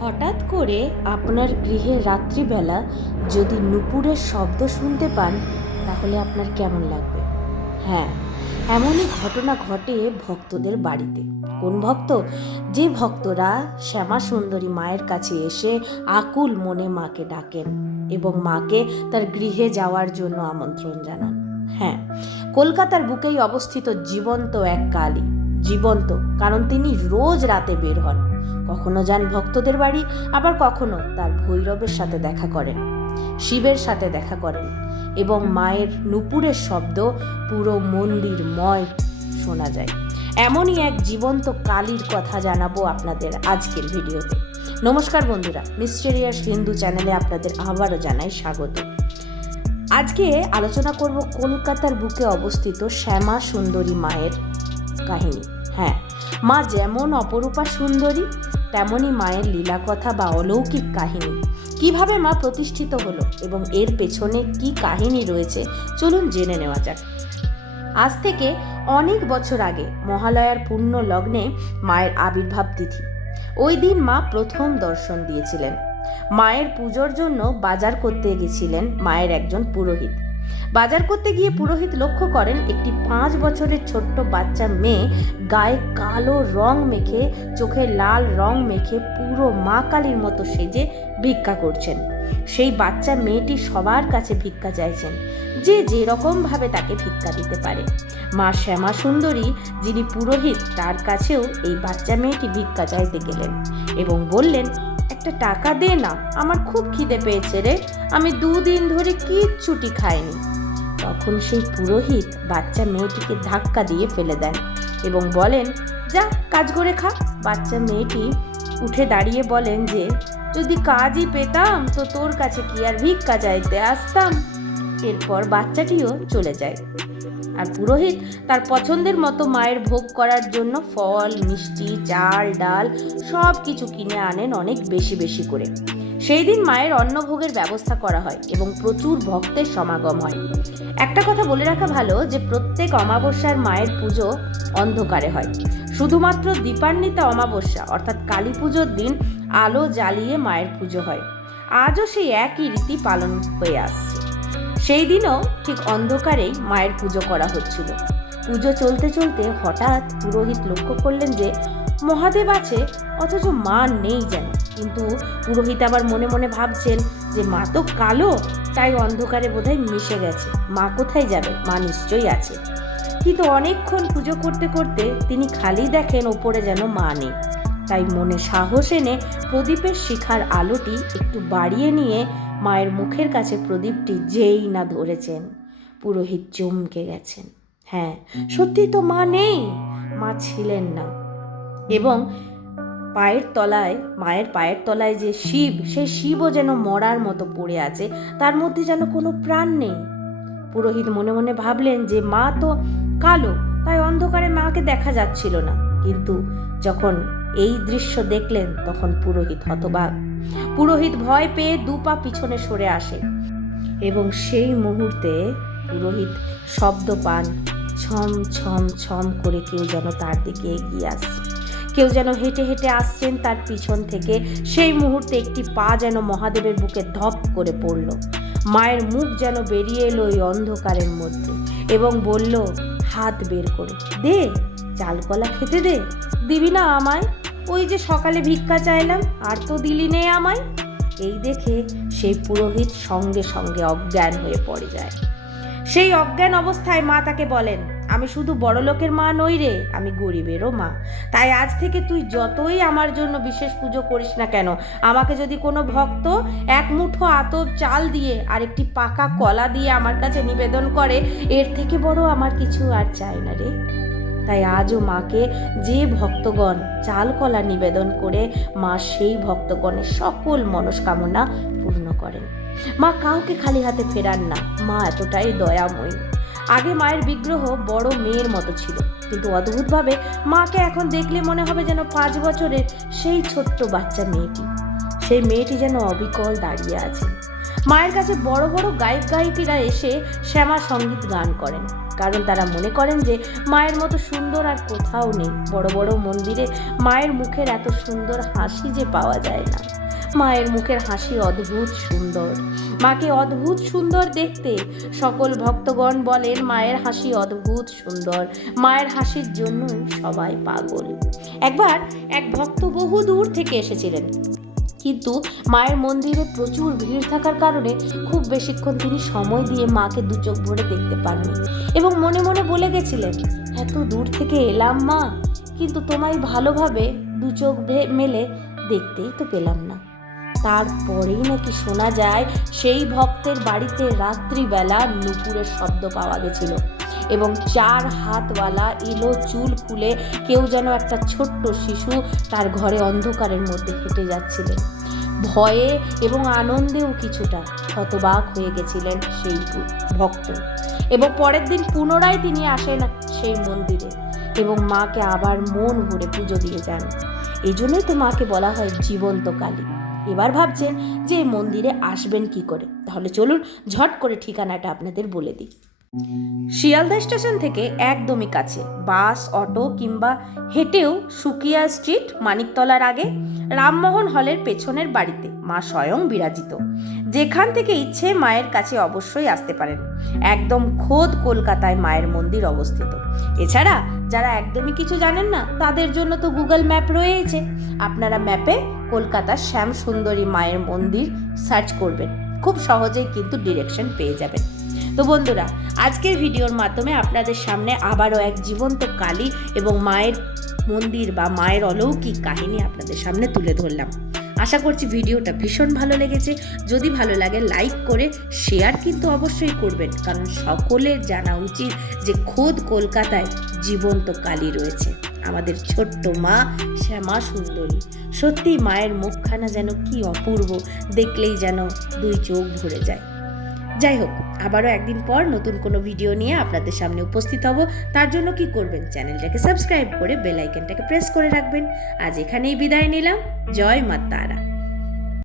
হঠাৎ করে আপনার গৃহে রাত্রিবেলা যদি নুপুরের শব্দ শুনতে পান, তাহলে আপনার কেমন লাগবে? হ্যাঁ এমনই ঘটনা ঘটে ভক্তদের বাড়িতে। কোন ভক্ত? যে ভক্তরা শ্যামা সুন্দরী মায়ের কাছে এসে আকুল মনে মাকে ডাকেন এবং মাকে তার গৃহে যাওয়ার জন্য আমন্ত্রণ জানান। হ্যাঁ কলকাতার বুকেই অবস্থিত জীবন্ত এক কালী। জীবন্ত, কারণ তিনি রোজ রাতে বের হন। কখনো যান ভক্তদের বাড়ি, আবার কখনো তার ভৈরবের সাথে দেখা করেন। শিবের সাথে দেখা করেন এবং মায়ের নুপুরের শব্দ পুরো মন্দিরময় শোনা যায়। এমনই এক জীবন্ত কালীর কথা জানাব আপনাদের আজকের ভিডিওতে। নমস্কার বন্ধুরা, মিস্টেরিয়াস হিন্দু চ্যানেলে আপনাদের আবারও জানাই স্বাগত। আজকে আলোচনা করব কলকাতার বুকে অবস্থিত শ্যামা সুন্দরী মায়ের কাহিনী। হ্যাঁ মা যেমন অপরূপা সুন্দরী তেমনই মায়ের লীলা কথা বা অলৌকিক কাহিনী। কীভাবে মা প্রতিষ্ঠিত হলো এবং এর পেছনে কি কাহিনী রয়েছে, চলুন জেনে নেওয়া যাক। আজ থেকে অনেক বছর আগে মহালয়ার পূর্ণ লগ্নে মায়ের আবির্ভাব তিথি। ওই দিন মা প্রথম দর্শন দিয়েছিলেন। মায়ের পুজোর জন্য বাজার করতে গেছিলেন মায়ের একজন পুরোহিত। বাজার করতে গিয়ে পুরোহিত লক্ষ্য করেন, একটি পাঁচ বছরের ছোট্ট বাচ্চা মেয়ে গায়ে কালো রং মেখে, চোখে লাল রং মেখে পুরো মা কালীর মতো সেজে ভিক্ষা করছেন। সেই বাচ্চা মেয়েটি সবার কাছে ভিক্ষা চাইছেন, যে যেরকমভাবে তাকে ভিক্ষা দিতে পারে। মা শ্যামা সুন্দরী যিনি পুরোহিত, তার কাছেও এই বাচ্চা মেয়েটি ভিক্ষা চাইতে গেলেন এবং বললেন, একটা টাকা দে না, আমার খুব খিদে পেয়েছে রে, আমি দুদিন ধরে কিচ্ছুটি খাইনি। তখন সেই পুরোহিত বাচ্চা মেয়েটিকে ধাক্কা দিয়ে ফেলে দেন এবং বলেন, যা, কাজ করে খা। বাচ্চা মেয়েটি উঠে দাঁড়িয়ে বলেন যে, যদি কাজই পেতাম, তো তোর কাছে কি আর ভিক্ষা চাইতে আসতাম? এরপর বাচ্চাটিও চলে যায়। আর পুরোহিত তার পছন্দের মতো মায়ের ভোগ করার জন্য ফল, মিষ্টি, চাল, ডাল সব কিছু কিনে আনেন অনেক বেশি বেশি করে। সেই দিন মায়ের অন্নভোগের ব্যবস্থা করা হয় এবং প্রচুর ভক্তের সমাগম হয়। একটা কথা বলে রাখা ভালো যে প্রত্যেক অমাবস্যার মায়ের পুজো অন্ধকারে হয়। শুধুমাত্র দীপান্বিতা অমাবস্যা অর্থাৎ কালী পুজোর দিন আলো জ্বালিয়ে মায়ের পুজো হয়। আজও সেই একই রীতি পালন হয়ে আসছে। সেই দিনও ঠিক অন্ধকারেই মায়ের পুজো করা হচ্ছিল। পুজো চলতে চলতে হঠাৎ পুরোহিত লক্ষ্য করলেন যে, মহাদেব আছে, অথচ মা নেই যেন। কিন্তু পুরোহিত আবার মনে মনে ভাবছেন যে, মা তো কালো, তাই অন্ধকারে বোধহয় মিশে গেছে। মা কোথায় যাবে? মা নিশ্চয়ই আছে। কিন্তু অনেকক্ষণ পুজো করতে করতে তিনি খালি দেখেন ওপরে যেন মা নেই। তাই মনে সাহস এনে প্রদীপের শিখার আলোটি একটু বাড়িয়ে নিয়ে মায়ের মুখের কাছে প্রদীপটি যেই না ধরেছেন, পুরোহিত চমকে গেছেন। হ্যাঁ সত্যি তো মা নেই, মা ছিলেন না। এবং পায়ের তলায়, মায়ের পায়ের তলায় যে শিব সেই শিবও যেন মরার মতো পড়ে আছে, তার মধ্যে যেন কোনো প্রাণ নেই। পুরোহিত মনে মনে ভাবলেন যে মা তো কালো, তাই অন্ধকারে মাকে দেখা যাচ্ছিল না। কিন্তু যখন এই দৃশ্য দেখলেন, তখন পুরোহিত হতবাক। পুরোহিত ভয় পেয়ে দু পা পিছনে সরে আসে। এবং সেই মুহূর্তে পুরোহিত শব্দ পান, ছম ছম ছম করে কেউ যেন তার দিকে এগিয়ে আসছে। কেউ যেন হেঁটে হেঁটে আসছেন তার পিছন থেকে। সেই মুহূর্তে একটি পা যেন মহাদেবের বুকে ধপ করে পড়ল। মায়ের মুখ যেন বেরিয়ে এলো ওই অন্ধকারের মধ্যে এবং বলল, হাত বের করে। দে, চালকলা খেতে দে। দিবি না আমায়? ওই যে সকালে ভিক্ষা চাইলাম, আর তো দিলি নে আমায়। এই দেখে সেই পুরোহিত সঙ্গে সঙ্গে অজ্ঞান হয়ে পড়ে যায়। সেই অজ্ঞান অবস্থায় মা তাকে বলেন, আমি শুধু বড়লোকের মা নই রে, আমি গরিবেরও মা। তাই আজ থেকে তুই যতই আমার জন্য বিশেষ পুজো করিস না কেন, আমাকে যদি কোনো ভক্ত এক মুঠো আতপ চাল দিয়ে আর একটি পাকা কলা দিয়ে আমার কাছে নিবেদন করে, এর থেকে বড় আমার কিছু আর চাই না রে। তাই আজও মাকে যে ভক্তগণ চাল কলা নিবেদন করে মা সেই ভক্তগণের সকল মনস্কামনা পূর্ণ করেন। মা কাউকে খালি হাতে ফেরান না, মা এতটাই দয়াময়ী। আগে মায়ের বিগ্রহ বড় মেয়ের মতো ছিল, কিন্তু অদ্ভুতভাবে মাকে এখন দেখলে মনে হবে যেন পাঁচ বছরের সেই ছোট্ট বাচ্চা মেয়েটি। সেই মেয়েটি যেন অবিকল দাঁড়িয়ে আছে। মায়ের কাছে বড় বড় গায়ক গায়িকারা এসে শ্যামা সংগীত গান করেন। কারণ তারা মনে করেন যে মায়ের মতো সুন্দর আর কোথাও নেই। বড় বড় মন্দিরে মায়ের মুখের এত সুন্দর হাসি যে পাওয়া যায় না। মায়ের মুখের হাসি অদ্ভুত সুন্দর। মাকে অদ্ভুত সুন্দর দেখতে সকল ভক্তগণ বলেন মায়ের হাসি অদ্ভুত সুন্দর। মায়ের হাসির জন্য সবাই পাগল। একবার এক ভক্ত বহু দূর থেকে এসেছিলেন। কিন্তু মায়ের মন্দিরে প্রচুর ভিড় থাকার কারণে খুব বেশিক্ষণ তিনি সময় দিয়ে মাকে দু চোখ ভরে দেখতে পাননি। এবং মনে মনে বলে গেছিলেন, এত দূর থেকে এলাম মা, কিন্তু তোমায় ভালোভাবে দু চোখ মেলে দেখতেই তো পেলাম না। তারপরেই নাকি শোনা যায়, সেই ভক্তের বাড়িতে রাত্রিবেলা নুপুরের শব্দ পাওয়া গেছিল এবং চার হাতওয়ালা এলো চুল খুলে কেউ যেন একটা ছোট্ট শিশু তার ঘরে অন্ধকারের মধ্যে হেঁটে যাচ্ছিলেন। ভয়ে এবং আনন্দেও কিছুটা হতবাক হয়ে গেছিলেন সেই ভক্ত। এবং পরের দিন পুনরায় তিনি আসেন সেই মন্দিরে এবং মাকে আবার মন ভরে পুজো দিয়ে যান। এই জন্যই তো মাকে বলা হয় জীবন্ত কালী। এবার ভাবছেন যে মন্দিরে আসবেন কি করে? তাহলে চলুন ঝট করে ঠিকানাটা আপনাদের বলে দিই। শিয়ালদা স্টেশন থেকে একদমই কাছে। বাস, অটো কিংবা হেঁটেও সুকিয়া স্ট্রিট, মানিকতলার আগে, রামমোহন হলের পেছনের বাড়িতে। মা স্বয়ং বিরাজিত। যেখান থেকে ইচ্ছে মায়ের কাছে অবশ্যই আসতে পারেন। একদম খোদ কলকাতায় মায়ের মন্দির অবস্থিত। এছাড়া যারা একদমই কিছু জানেন না, তাদের জন্য তো গুগল ম্যাপ রয়েছে আপনারা ম্যাপে কলকাতার শ্যাম সুন্দরী মায়ের মন্দির সার্চ করবেন। খুব সহজেই কিন্তু ডিরেকশন পেয়ে যাবেন। তো বন্ধুরা, আজকের ভিডিওর মাধ্যমে আপনাদের সামনে আবারও এক জীবন্ত কালী এবং মায়ের মন্দির বা মায়ের অলৌকিক কাহিনী আপনাদের সামনে তুলে ধরলাম। আশা করছি ভিডিওটা ভীষণ ভালো লেগেছে। যদি ভালো লাগে, লাইক করে শেয়ার কিন্তু অবশ্যই করবেন। কারণ সকলের জানা উচিত যে খোদ কলকাতায় জীবন্ত কালী রয়েছে। আমাদের ছোট্ট মা শ্যামা সুন্দরী। সত্যি মায়ের মুখখানা যেন কি অপূর্ব, দেখলেই যেন দুই চোখ ভরে যায়। যাই হোক আবারও একদিন পর নতুন কোনো ভিডিও নিয়ে আপনাদের সামনে উপস্থিত হব। তার জন্য কি করবেন? চ্যানেলটাকে সাবস্ক্রাইব করে বেল আইকনটাকে প্রেস করে রাখবেন। আজ এখানেই বিদায় নিলাম। জয় মা তারা।